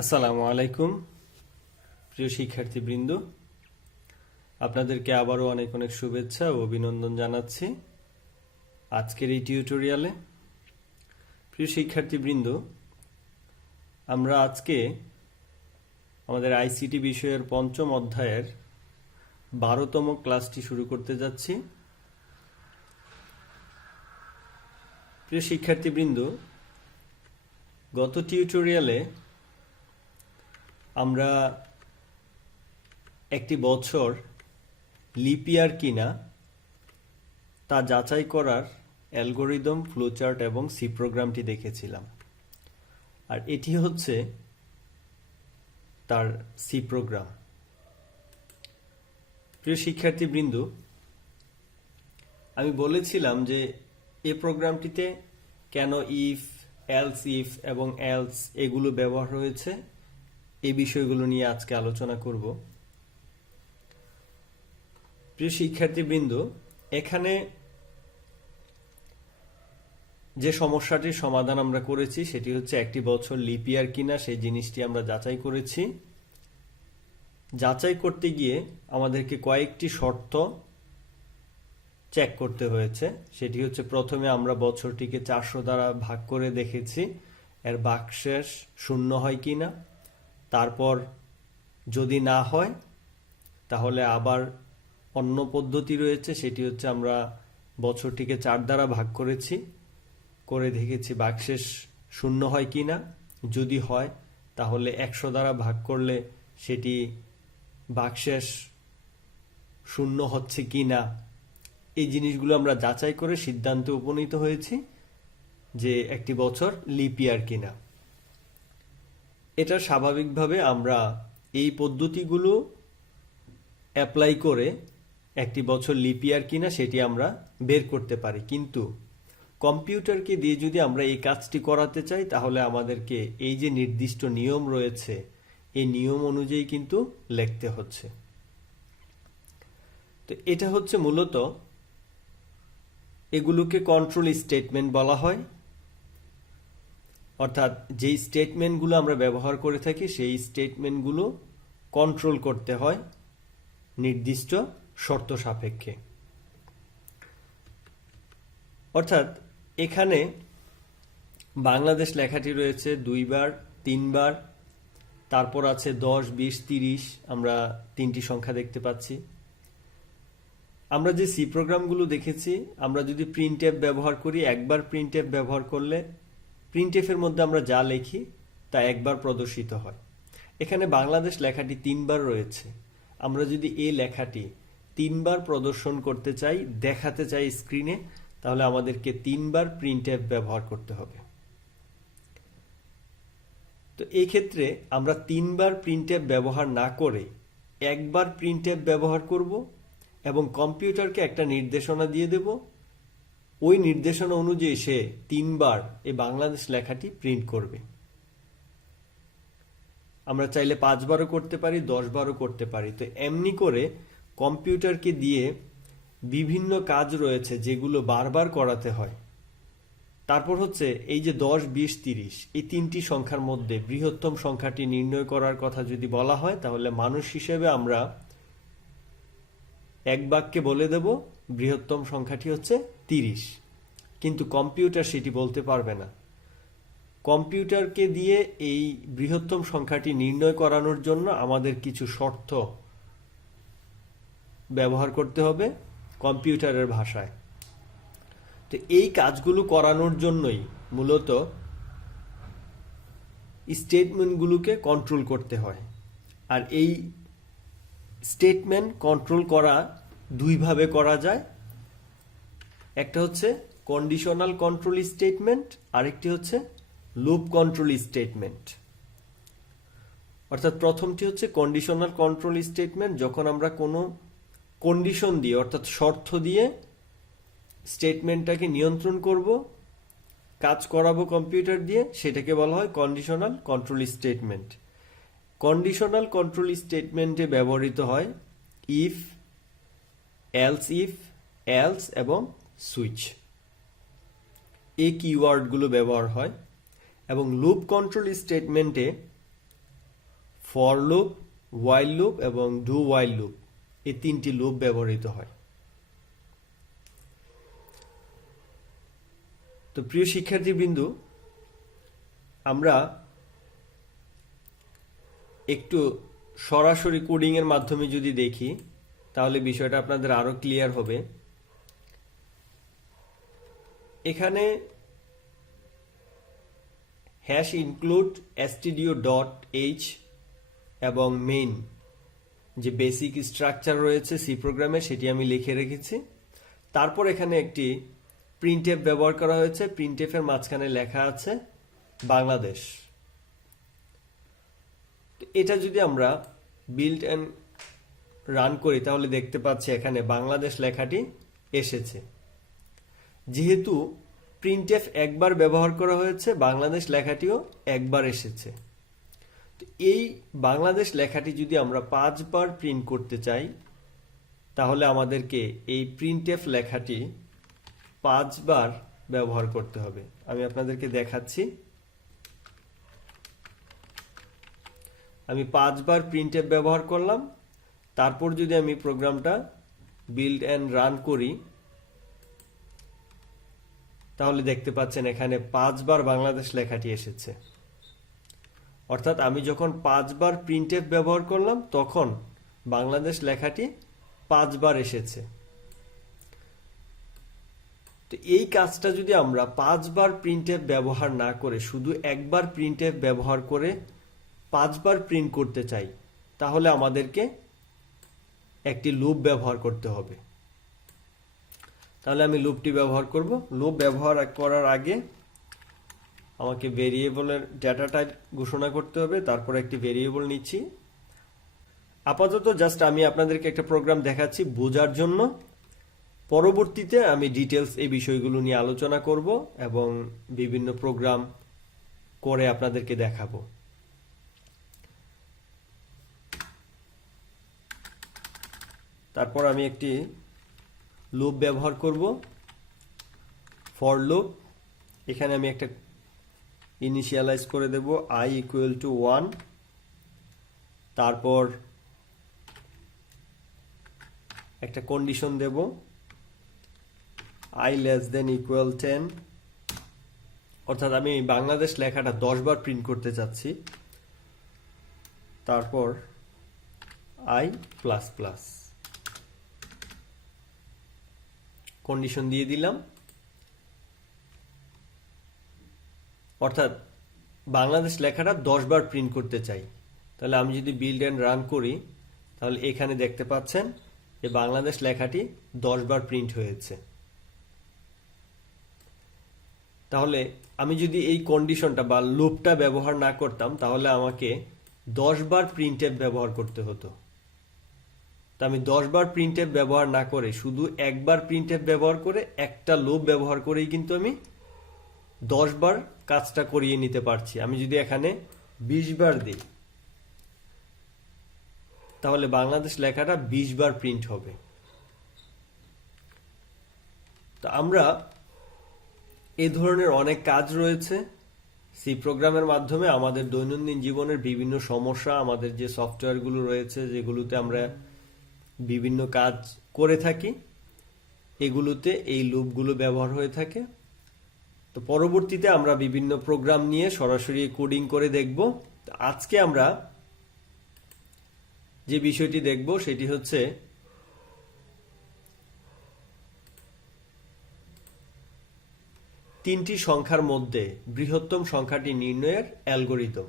আসসালামু আলাইকুম, প্রিয় শিক্ষার্থীবৃন্দ। আপনাদেরকে আবারও অনেক অনেক শুভেচ্ছা ও অভিনন্দন জানাচ্ছি আজকের এই টিউটোরিয়ালে প্রিয় শিক্ষার্থীবৃন্দ, আমরা আজকে আমাদের আইসিটি বিষয়ের পঞ্চম অধ্যায়ের বারোতম ক্লাসটি শুরু করতে যাচ্ছি। প্রিয় শিক্ষার্থীবৃন্দ, গত টিউটোরিয়ালে আমরা একটি বছর লিপিয়ার কিনা তা যাচাই করার অ্যালগোরিদম, ফ্লোচার্ট এবং সি প্রোগ্রামটি দেখেছিলাম। আর এটি হচ্ছে তার সি প্রোগ্রাম। প্রিয় শিক্ষার্থীবৃন্দ, আমি বলেছিলাম যে এ প্রোগ্রামটিতে কেন ইফ এলস ইফ এবং এলস এগুলো ব্যবহার হয়েছে। এই বিষয়গুলো নিয়ে আজকে আলোচনা করব। প্রিয় শিক্ষার্থীবৃন্দ, এখানে যে সমস্যাটির সমাধান আমরা করেছি সেটি হচ্ছে একটি বছর লিপিয়ার কিনা সেই জিনিসটি আমরা যাচাই করেছি। যাচাই করতে গিয়ে আমাদেরকে কয়েকটি শর্ত চেক করতে হয়েছে। সেটি হচ্ছে প্রথমে আমরা বছরটিকে চারশো দ্বারা ভাগ করে দেখেছি, এর বাকশেষ শূন্য হয় কিনা। তারপর যদি না হয়, তাহলে আবার অন্য পদ্ধতি রয়েছে, সেটি হচ্ছে আমরা বছরটিকে চার দ্বারা ভাগ করেছি, করে দেখেছি বাকশেষ শূন্য হয় কি না। যদি হয়, তাহলে একশো দ্বারা ভাগ করলে সেটি বাকশেষ শূন্য হচ্ছে কি না। এই জিনিসগুলো আমরা যাচাই করে সিদ্ধান্তে উপনীত হয়েছি যে একটি বছর লিপিয়ার কিনা এটা স্বাভাবিকভাবে আমরা এই পদ্ধতিগুলো অ্যাপ্লাই করে একটি বছর লিপিয়ার কিনা সেটি আমরা বের করতে পারি। কিন্তু কম্পিউটারকে দিয়ে যদি আমরা এই কাজটি করাতে চাই, তাহলে আমাদেরকে এই যে নির্দিষ্ট নিয়ম রয়েছে, এই নিয়ম অনুযায়ী কিন্তু লিখতে হচ্ছে। তো এটা হচ্ছে মূলত এগুলোকে কন্ট্রোল স্টেটমেন্ট বলা হয়। অর্থাৎ যেই স্টেটমেন্টগুলো আমরা ব্যবহার করে থাকি, সেই স্টেটমেন্টগুলো কন্ট্রোল করতে হয় নির্দিষ্ট শর্ত সাপেক্ষে। অর্থাৎ এখানে বাংলাদেশ লেখাটি রয়েছে দুইবার, তিনবার, তারপর আছে দশ, বিশ, তিরিশ, আমরা তিনটি সংখ্যা দেখতে পাচ্ছি। আমরা যে সি প্রোগ্রামগুলো দেখেছি, আমরা যদি প্রিন্ট অ্যাপ ব্যবহার করি, একবার প্রিন্ট অ্যাপ ব্যবহার করলে প্রিন্ট এফের মধ্যে আমরা যা লিখি, তা একবার প্রদর্শিত হয়। এখানে বাংলাদেশ লেখাটি তিনবার রয়েছে। আমরা যদি এই লেখাটি তিনবার প্রদর্শন করতে চাই, দেখাতে চাই স্ক্রিনে তাহলে আমাদেরকে তিনবার প্রিন্ট অ্যাপ ব্যবহার করতে হবে। তো এই ক্ষেত্রে আমরা তিনবার প্রিন্ট অ্যাপ ব্যবহার না করে একবার প্রিন্ট অ্যাপ ব্যবহার করব এবং কম্পিউটারকে একটা নির্দেশনা দিয়ে দেব ওই নির্দেশনা অনুযায়ী সে তিনবার এই বাংলাদেশ লেখাটি প্রিন্ট করবে। আমরা চাইলে পাঁচবারও করতে পারি, দশবারও করতে পারি। তো এমনি করে কম্পিউটারকে দিয়ে বিভিন্ন কাজ রয়েছে যেগুলো বারবার করাতে হয়। তারপর হচ্ছে এই যে দশ, বিশ, তিরিশ, এই তিনটি সংখ্যার মধ্যে বৃহত্তম সংখ্যাটি নির্ণয় করার কথা যদি বলা হয়, তাহলে মানুষ হিসেবে আমরা এক বাক্যে বলে দেব, বৃহত্তম সংখ্যাটি হচ্ছে তিরিশ। কিন্তু কম্পিউটার সেটি বলতে পারবে না। কম্পিউটারকে দিয়ে এই বৃহত্তম সংখ্যাটি নির্ণয় করানোর জন্য আমাদের কিছু শর্ত ব্যবহার করতে হবে কম্পিউটারের ভাষায়। তো এই কাজগুলো করানোর জন্যই মূলত স্টেটমেন্টগুলোকে কন্ট্রোল করতে হয়। আর এই স্টেটমেন্ট কন্ট্রোল করা দুইভাবে করা যায়। একটা হচ্ছে কন্ডিশনাল কন্ট্রোল স্টেটমেন্ট আরেকটি হচ্ছে লুপ কন্ট্রোল স্টেটমেন্ট অর্থাৎ প্রথমটি হচ্ছে কন্ডিশনাল কন্ট্রোল স্টেটমেন্ট যখন আমরা কোনো কন্ডিশন দিয়ে, অর্থাৎ শর্ত দিয়ে স্টেটমেন্টটাকে নিয়ন্ত্রণ করব, কাজ করাবো কম্পিউটার দিয়ে, সেটাকে বলা হয় conditional control statement conditional control স্টেটমেন্টে ব্যবহৃত হয় ইফ এলস ইফ এলস এবং সুইচ। এই কিওয়ার্ডগুলো ব্যবহার হয় এবং লুপ কন্ট্রোল স্টেটমেন্টে ফর লুপ ওয়াইল লুপ এবং ডু ওয়াইল লুপ এই তিনটি লুপ ব্যবহৃত হয়। তো প্রিয় শিক্ষার্থীবৃন্দু, আমরা একটু সরাসরি কোডিং এর মাধ্যমে যদি দেখি, তাহলে বিষয়টা আপনাদের আরও ক্লিয়ার হবে। এখানে hash include STDIO dot H এবং মেইন যে বেসিক স্ট্রাকচার রয়েছে সি প্রোগ্রামে সেটি আমি লিখে রেখেছি। তারপর এখানে একটি প্রিন্টেফ ব্যবহার করা হয়েছে। প্রিন্টেফের মাঝখানে লেখা আছে বাংলাদেশ। এটা যদি আমরা বিল্ড অ্যান্ড রান করি, তাহলে দেখতে পাচ্ছি এখানে বাংলাদেশ লেখাটি এসেছে। যেহেতু প্রিন্টেফ একবার ব্যবহার করা হয়েছে, বাংলাদেশ লেখাটিও একবার এসেছে। তো এই বাংলাদেশ লেখাটি যদি আমরা পাঁচবার প্রিন্ট করতে চাই, তাহলে আমাদেরকে এই প্রিন্টেফ লেখাটি পাঁচবার ব্যবহার করতে হবে। আমি আপনাদেরকে দেখাচ্ছি। আমি পাঁচবার প্রিন্টেফ ব্যবহার করলাম। তারপর যদি আমি প্রোগ্রামটা বিল্ড অ্যান্ড রান করি তাহলে দেখতে পাচ্ছেন এখানে পাঁচবার বাংলাদেশ লেখাটি এসেছে। অর্থাৎ আমি যখন পাঁচবার প্রিন্টেফ ব্যবহার করলাম, তখন বাংলাদেশ লেখাটি পাঁচবার এসেছে। তো এই কাজটা যদি আমরা পাঁচবার প্রিন্টেফ ব্যবহার না করে, শুধু একবার প্রিন্টেফ ব্যবহার করে পাঁচবার প্রিন্ট করতে চাই, তাহলে আমাদেরকে একটি লুপ ব্যবহার করতে হবে। তাহলে আমি লুপটি ব্যবহার করব। লুপ ব্যবহার করার আগে আমাকে ভেরিয়েবলের ডেটা টাইপ ঘোষণা করতে হবে, তারপর একটি ভেরিয়েবল নিচ্ছি। আপাতত জাস্ট আমি আপনাদেরকে একটা প্রোগ্রাম দেখাচ্ছি বোঝার জন্য। পরবর্তীতে আমি ডিটেলস এই বিষয়গুলো নিয়ে আলোচনা করব এবং বিভিন্ন প্রোগ্রাম করে আপনাদেরকে দেখাবো। তারপর আমি একটি লুপ ব্যবহার করব। ফর লুপ এখানে আমি একটা ইনিশিয়ালাইজ করে দেব। আই ইকুয়াল টু ওয়ান তারপর একটা condition Dev. I less than equal ten অর্থাৎ আমি বাংলাদেশ লেখাটা দশ বার প্রিন্ট করতে চাচ্ছি। তারপর আই প্লাস প্লাস কন্ডিশন দিয়ে দিলাম। অর্থাৎ বাংলাদেশ লেখাটা দশ বার প্রিন্ট করতে চাই। তাহলে আমি যদি বিল্ড অ্যান্ড রান করি, তাহলে এখানে দেখতে পাচ্ছেন যে বাংলাদেশ লেখাটি দশ বার প্রিন্ট হয়েছে। তাহলে আমি যদি এই কন্ডিশনটা বা লুপটা ব্যবহার না করতাম, তাহলে আমাকে দশ বার প্রিন্টেপ ব্যবহার করতে হতো। তা আমি দশ বার প্রিন্টেপ ব্যবহার না করে, শুধু একবার প্রিন্টেপ ব্যবহার করে, একটা লোভ ব্যবহার করেই কিন্তু আমি দশ বার কাজটা করিয়ে নিতে পারছি। আমি যদি এখানে বিশ বার দিই, তাহলে বাংলাদেশ লেখাটা বিশ বার প্রিন্ট হবে। তো আমরা এ ধরনের অনেক কাজ রয়েছে। সি প্রোগ্রামের মাধ্যমে আমাদের দৈনন্দিন জীবনের বিভিন্ন সমস্যা, আমাদের যে সফটওয়্যারগুলো রয়েছে, যেগুলোতে আমরা বিভিন্ন কাজ করে থাকি, এগুলোতে এই লুপগুলো ব্যবহার হয়ে থাকে। তো পরবর্তীতে আমরা বিভিন্ন প্রোগ্রাম নিয়ে সরাসরি কোডিং করে দেখব। তো আজকে আমরা যে বিষয়টি দেখব সেটি হচ্ছে তিনটি সংখ্যার মধ্যে বৃহত্তম সংখ্যাটি নির্ণয়ের অ্যালগোরিদম।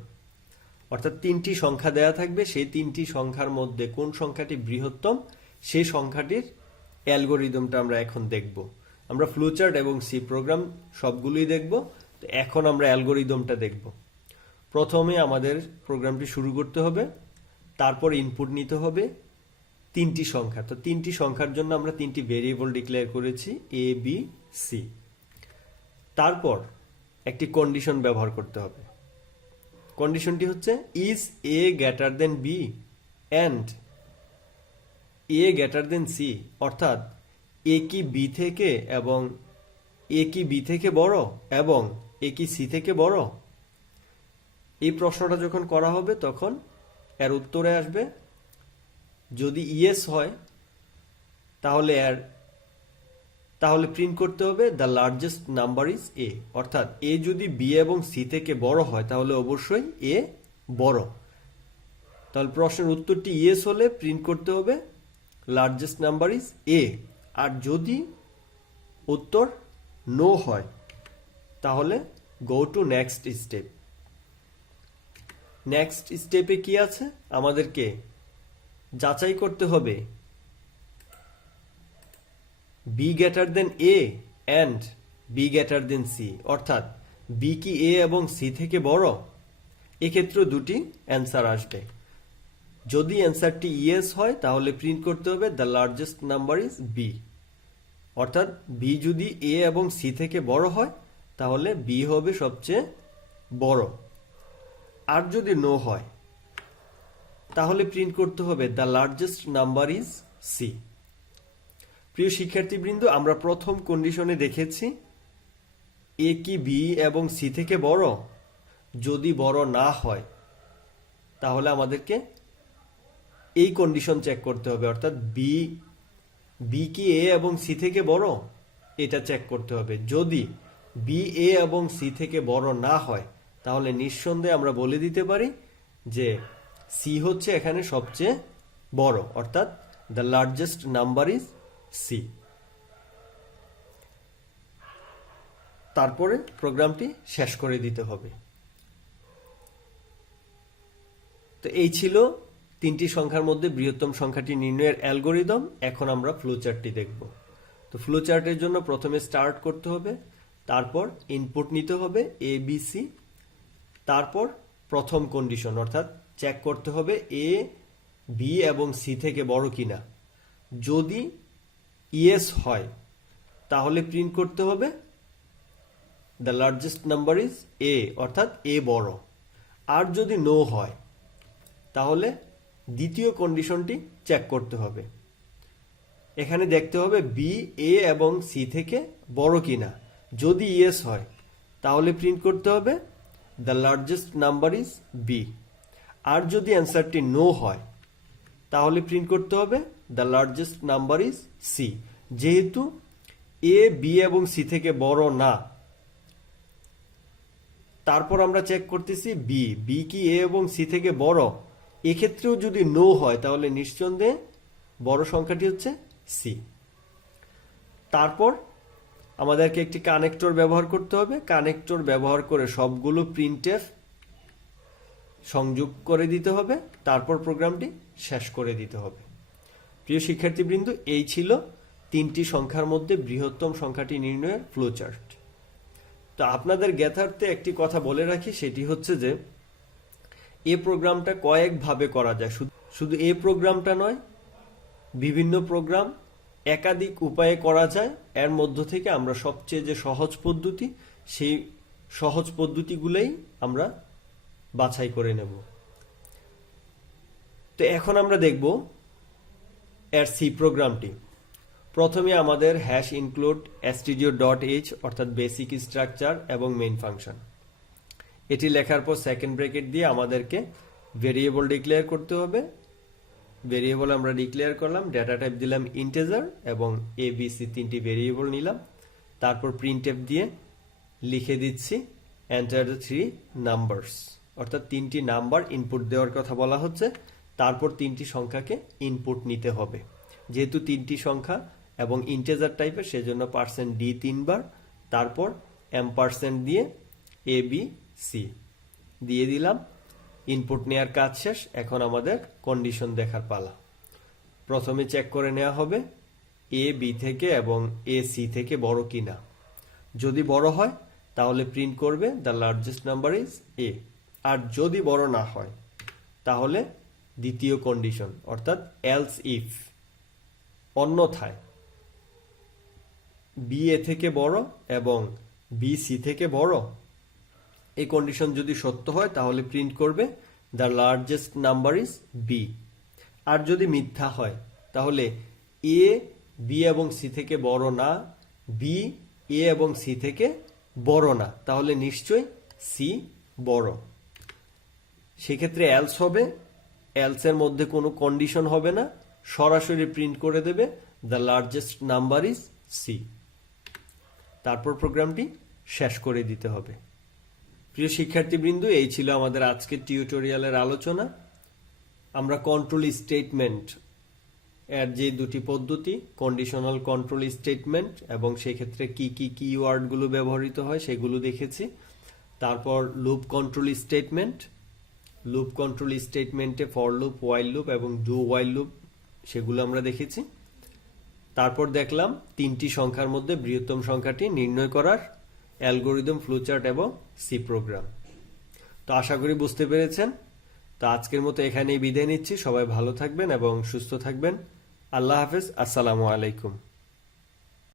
অর্থাৎ তিনটি সংখ্যা দেয়া থাকবে, সেই তিনটি সংখ্যার মধ্যে কোন সংখ্যাটি বৃহত্তম, সেই সংখ্যাটির অ্যালগোরিদমটা আমরা এখন দেখব। আমরা ফ্লুচার্ট এবং সি প্রোগ্রাম সবগুলোই দেখব, তো এখন আমরা অ্যালগোরিদমটা দেখব। প্রথমে আমাদের প্রোগ্রামটি শুরু করতে হবে, তারপর ইনপুট নিতে হবে তিনটি সংখ্যা। তো তিনটি সংখ্যার জন্য আমরা তিনটি ভেরিয়েবল ডিক্লেয়ার করেছি এ বি সি তারপর একটি কন্ডিশন ব্যবহার করতে হবে। কন্ডিশনটি হচ্ছে is A greater than B and A greater than C অর্থাৎ এ কি বি থেকে এবং এ কি বি থেকে বড় এবং এ কি সি থেকে বড়? এই প্রশ্নটা যখন করা হবে, তখন এর উত্তরে আসবে, যদি ইয়েস হয়, তাহলে এর তাহলে প্রিন্ট করতে হবে the largest number is A অর্থাৎ এ যদি বি এবং সি থেকে বড় হয়, তাহলে অবশ্যই এ বড়। তাহলে প্রশ্নের উত্তরটি ইয়েস হলে প্রিন্ট করতে হবে লার্জেস্ট নাম্বার ইজ এ আর যদি উত্তর নো হয়, তাহলে go to next step next স্টেপে কি আছে? আমাদেরকে যাচাই করতে হবে B greater than A and B greater than C অর্থাৎ বি কি এ এবং সি থেকে বড়? এক্ষেত্রে দুটি অ্যান্সার আসবে। যদি অ্যান্সারটি ইয়েস হয়, তাহলে প্রিন্ট করতে হবে the largest number is B অর্থাৎ বি যদি এ এবং সি থেকে বড় হয়, তাহলে বি হবে সবচেয়ে বড়। আর যদি নো হয়, তাহলে প্রিন্ট করতে হবে the largest number is C প্রিয় শিক্ষার্থীবৃন্দ, আমরা প্রথম কন্ডিশনে দেখেছি এ কি বি এবং সি থেকে বড়? যদি বড় না হয়, তাহলে আমাদেরকে এই কন্ডিশন চেক করতে হবে। অর্থাৎ বি বি কি এ এবং সি থেকে বড়? এটা চেক করতে হবে। যদি বি এ এবং সি থেকে বড় না হয়, তাহলে নিঃসন্দেহে আমরা বলে দিতে পারি যে সি হচ্ছে এখানে সবচেয়ে বড়। অর্থাৎ the largest number is C. তারপরে প্রোগ্রামটি শেষ করে দিতে হবে। তো এই ছিল তিনটি সংখ্যার মধ্যে বৃহত্তম সংখ্যাটি নির্ণয়ের অ্যালগোরিদম। এখন আমরা ফ্লোচার্টটি দেখব। তো ফ্লোচার্টের জন্য প্রথমে স্টার্ট করতে হবে, তারপর ইনপুট নিতে হবে এ বি সি তারপর প্রথম কন্ডিশন, অর্থাৎ চেক করতে হবে এ বি এবং সি থেকে বড় কিনা। যদি ইয়েস হয়, তাহলে প্রিন্ট করতে হবে। The largest number is A অর্থাৎ এ বড়। আর যদি নো হয়, তাহলে দ্বিতীয় কন্ডিশনটি চেক করতে হবে। এখানে দেখতে হবে বি এ এবং সি থেকে বড় কিনা। যদি ইয়েস হয়, তাহলে প্রিন্ট করতে হবে the largest number is B আর যদি অ্যান্সারটি নো হয়, তাহলে প্রিন্ট করতে হবে the largest number is C যেহেতু এ বি এবং সি থেকে বড় না, তারপর আমরা চেক করতেছি বি বি কি এ এবং সি থেকে বড়? এক্ষেত্রেও যদি নো হয়, তাহলে নিঃসন্দেহে বড় সংখ্যাটি হচ্ছে সি তারপর আমাদেরকে একটি কানেক্টর ব্যবহার করতে হবে। কানেক্টর ব্যবহার করে সবগুলো প্রিন্টেফ সংযোগ করে দিতে হবে। তারপর প্রোগ্রামটি শেষ করে দিতে হবে। প্রিয় শিক্ষার্থীবৃন্দ, এই ছিল তিনটি সংখ্যার মধ্যে বৃহত্তম সংখ্যাটি নির্ণয়ের ফ্লোচার্ট তো আপনাদের জ্ঞাতার্থে একটি কথা বলে রাখি, সেটি হচ্ছে যে, এ প্রোগ্রামটা কয়েকভাবে করা যায়। শুধু শুধু এ প্রোগ্রামটা নয়, বিভিন্ন প্রোগ্রাম একাধিক উপায়ে করা যায়। এর মধ্য থেকে আমরা সবচেয়ে যে সহজ পদ্ধতি, সেই সহজ পদ্ধতিগুলোই আমরা বাছাই করে নেব। তো এখন আমরা দেখব এর সি প্রোগ্রামটি। প্রথমে আমাদের hash include STDIO dot H অর্থাৎ বেসিক স্ট্রাকচার এবং মেইন ফাংশন এটি লেখার পর সেকেন্ড ব্রেকেট দিয়ে আমাদেরকে ভেরিয়েবল ডিক্লেয়ার করতে হবে। ভেরিয়েবল আমরা ডিক্লেয়ার করলাম ডেটা টাইপ দিলাম ইন্টেজার এবং এ বি সি তিনটি ভেরিয়েবল নিলাম। তারপর প্রিন্ট দিয়ে লিখে দিচ্ছি এন্টার দ্য থ্রি নাম্বারস অর্থাৎ তিনটি নাম্বার ইনপুট দেওয়ার কথা বলা হচ্ছে। তারপর তিনটি সংখ্যাকে ইনপুট নিতে হবে। যেহেতু তিনটি সংখ্যা এবং ইন্টেজার টাইপের সেজন্য পার্সেন্ট ডি তিনবার, তারপর এম পার্সেন্ট দিয়ে এ বি সি দিয়ে দিলাম ইনপুট নেওয়ার কাজ শেষ, এখন আমাদের কন্ডিশন দেখার পালা। প্রথমে চেক করে নেওয়া হবে এ বি থেকে এবং এ সি থেকে বড় কিনা। যদি বড় হয়, তাহলে প্রিন্ট করবে the largest number is A আর যদি বড় না হয়, তাহলে দ্বিতীয় কন্ডিশন অর্থাৎ এলস ইফ অন্যথায়। বি এ থেকে বড় এবং বি সি থেকে বড়। এই কন্ডিশন যদি সত্য হয়, তাহলে প্রিন্ট করবে the largest number is B আর যদি মিথ্যা হয়, তাহলে এ বি এবং সি থেকে বড় না বি এ এবং সি থেকে বড় না। তাহলে নিশ্চয়ই সি বড়। সেক্ষেত্রে অ্যালস হবে এলস এর মধ্যে কোনো কন্ডিশন হবে না। সরাসরি প্রিন্ট করে দেবে। The largest number is C তারপর প্রোগ্রামটি শেষ করে দিতে হবে। প্রিয় শিক্ষার্থীবৃন্দ, এই ছিল আমাদের আজকের টিউটোরিয়ালের আলোচনা। আমরা কন্ট্রোল স্টেটমেন্ট এর যে দুটি পদ্ধতি কন্ডিশনাল কন্ট্রোল স্টেটমেন্ট এবং সেক্ষেত্রে কি কি কিওয়ার্ডগুলো ব্যবহৃত হয়, সেগুলো দেখেছি। তারপর loop control statement loop control স্টেটমেন্টে ফর লুপ ওয়াইল লুপ এবং ডু ওয়াইল লুপ সেগুলো আমরা দেখেছি। তারপর দেখলাম তিনটি সংখ্যার মধ্যে বৃহত্তম সংখ্যাটি নির্ণয় করার অ্যালগোরিদম ফ্লোচার্ট এবং সি প্রোগ্রাম তো আশা করি বুঝতে পেরেছেন। তো আজকের মতো এখানেই বিদায় নিচ্ছি। সবাই ভালো থাকবেন এবং সুস্থ থাকবেন। আল্লাহ হাফেজ। আসসালামু আলাইকুম।